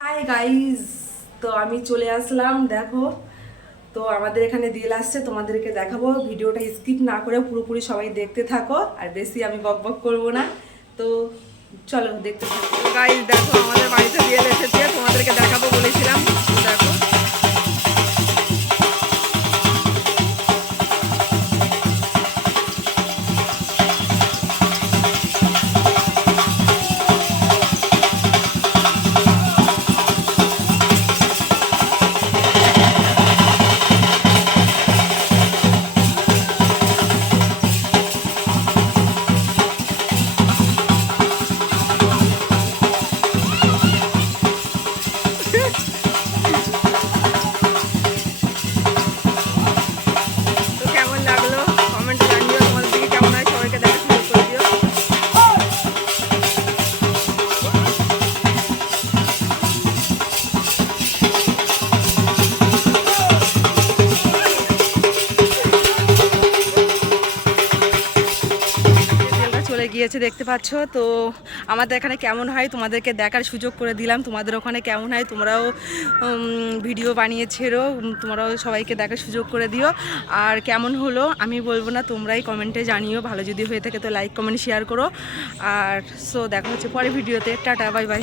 Hi guys, তো আমি চলে আসলাম। দেখো, তো আমাদের এখানে দিল আসছে, তোমাদেরকে দেখাবো। ভিডিওটা স্কিপ না করে পুরোপুরি সবাই দেখতে থাকো, আর বেশি আমি বক বক করবো না। তো চলো দেখতে থাকো। গাইস দেখো, আমাদের বাড়িতে দিল এসেছে, তোমাদেরকে দেখাবো বলেছিলাম। দেখো, তো কেমন লাগলো কমেন্টে জানিও। তোমাদের দিকে কেমন হয় সবাইকে দেখা শুরু করে দিও। সিরিয়ালটা চলে গিয়েছে, দেখতে পাচ্ছ। তো আমাদের এখানে কেমন হয় তোমাদেরকে দেখার সুযোগ করে দিলাম। তোমাদের ওখানে কেমন হয় তোমরাও ভিডিও বানিয়ে ছেড়ো, তোমরাও সবাইকে দেখার সুযোগ করে দিও। আর কেমন হলো আমি বলবো না, তোমরাই কমেন্টে জানিও। ভালো যদি হয়ে থাকে তো লাইক কমেন্ট শেয়ার করো। আর সো দেখা হচ্ছে পরে ভিডিওতে। Tata, bye bye.